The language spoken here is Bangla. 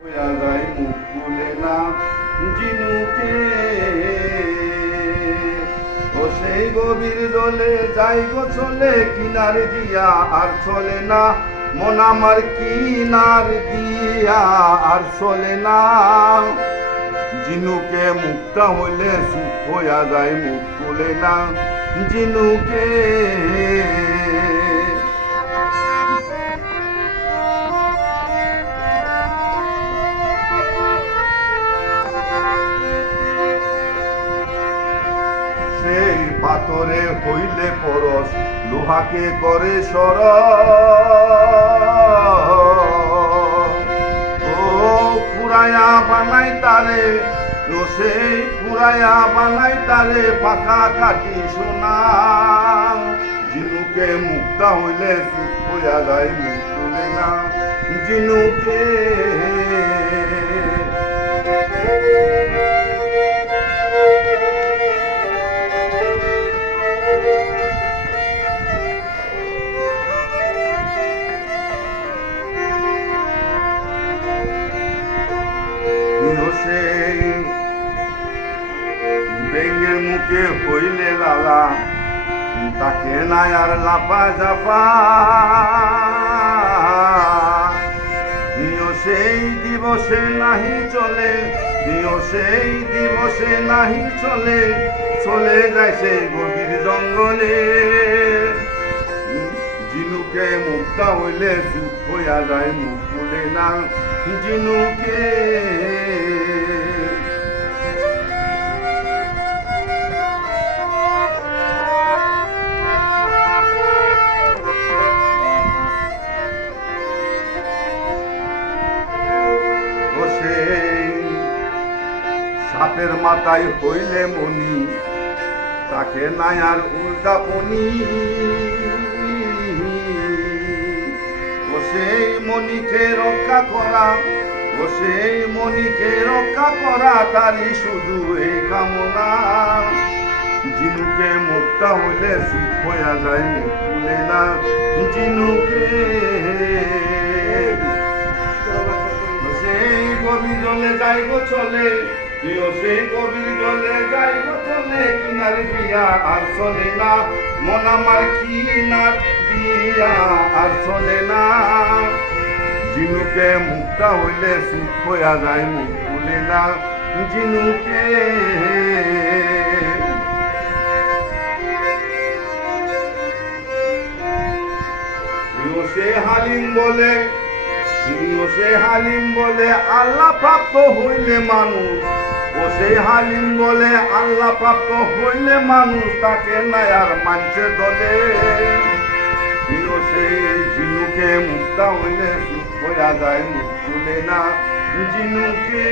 হইয়া যায় মুখ খুলে না জিনুকে ও সেই গভীর জলে যাই গো চলে কিনার দিয়া আর চলে না মন আমার কিনার দিয়া আর চলে না জিনুকে মুক্তা হইলে সুখ হইয়া যায় মুখ খুলে না জিনুকে সেই পাথরে হইলে পরশ লোহাকে করে সর ও পুরায়া বানাই তারে ও সেই পুরায়া বানাই তারে পাকা কাটি সোনা জিনুকে মুক্তা হইলে সুখ হইয়া যায় মুখ খুলে না জিনুকে সেই বেঙ্গের মুখে হইলে লালা তাকে নাই আর লাপা জাপা সেই দিবসে নাহি চলে সেই দিবসে নাহি চলে চলে যায় সেই গভীর জঙ্গলে জিনুকে মুক্তা হইলে সুখ হইয়া যায় মুখ খুলে না জিনুকে সাপের মাথায় হইলে মনি তাকে নাই আর উল্টা পনি ও সেই মনিকে রক্ষা করা ও সেই মনিকে রক্ষা করা তারই শুধু এই কামনা জিনুকে মুক্তা হইলে সুখ হইয়া যায় মুখ খুলে না জিনুকে সেই গভীর জলে যাই গো চলে সেই গভীর জলে যাই গো চলে কিনার দিয়া আর চলে না মন আমার কিনার দিয়া আর চলে না জিনুকে মুক্তা হইলে সুখ হইয়া যায় মুখ খুলে না জিনুকে সে হালিম বলে সে হালিম বলে আল্লাহ প্রাপ্ত হইলে মানুষ ও সেই হালিম বলে আল্লাহ প্রাপ্ত হইলে মানুষ তাকে নাই আর মানুষের দলে সেই জিনুকে মুক্তা হইলে সুখ হইয়া যায় মুখ খুলে না জিনুকে